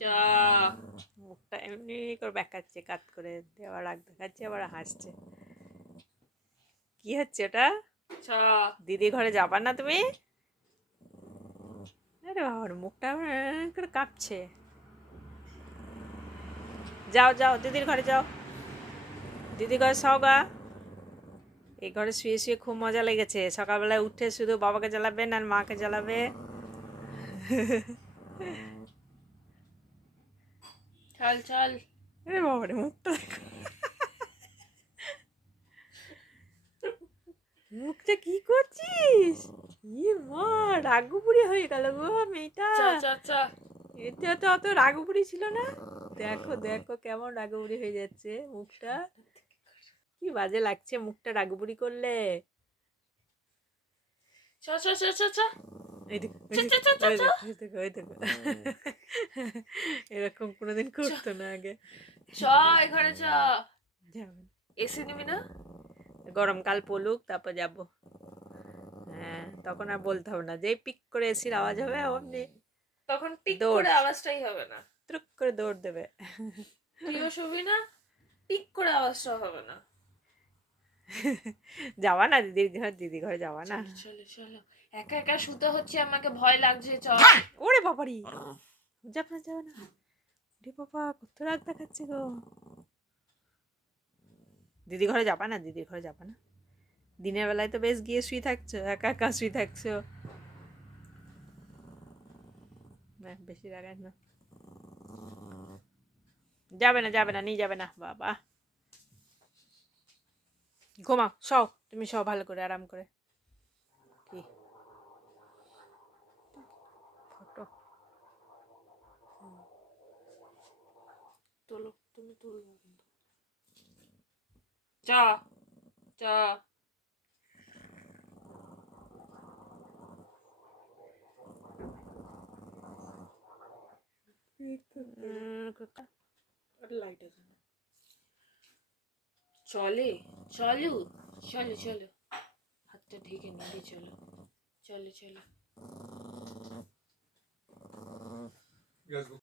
চ মুখটা এমনি করে ব্যাকাচ্ছে কাত করে আবার রাগ দেখাচ্ছে আবার হাসছে। কি হচ্ছে ওটা? চ দিদি ঘরে যাবা না তুমি? আরে বাবার মুখটা করে কাঁপছে। যাও যাও দিদির ঘরে যাও। দিদি ঘরে সও গা। এই ঘরে শুয়ে শুয়ে খুব মজা লেগেছে। সকালবেলায় উঠে শুধু বাবাকে জ্বালাবেন আর মাকে জ্বালাবে? চল চল। আরে বাবারে মুখটা দেখো। মুখটা কি করছিস? ইয়ে মা রাগুপুরি হয়ে গেল গো মেয়েটা। এটা তো অত রাগুপুরি ছিল না। দেখো দেখো কেমন রাগুপুরি হয়ে যাচ্ছে মুখটা। কি বাজে লাগছে মুখটা রাগুপুরি করলে। চ চ চ চ চ। এরকম কোনোদিন করতো না আগে। চ এই ঘরে চ। এসি নিবি না? গরমকাল পলুক তারপর যাব। হ্যাঁ তখন আর বলতে হবে না। যেই পিক করে এসির আওয়াজ হবে অমনি তখন দৌড়। করে আওয়াজটাই হবে না। ত্রুক করে দৌড় দেবে। তুইও শুবি না টিক করে আওয়াজটা হবে না। যাওয়া না দিদির ঘর দিদি ঘরে যাওয়া না। চলো, চলো একা একা শুতে হচ্ছে আমাকে ভয় লাগছে চল। ওরে বাবারি! যাব না যাবে না? রে বাবা কত রাগ দেখাচ্ছে গো। দিদি ঘরে যাবা না? দিদির ঘরে যাবা না? দিনের বেলায় তো বেশ গিয়ে শুয়ে থাকছো একা একা শুয়ে থাকছো। না বেশি রাগাস না। যাবে না যাবে না নিয়ে যাবে না বাবা। ঘুমাও সও তুমি সব ভালো করে আরাম করে। কি? ফটো। তোলো তুমি তুলো চ চ। লাইট আছে চলে? চলো চলো চলো হাতটা ঢেকে নিয়ে চলো চলো চলো You guys go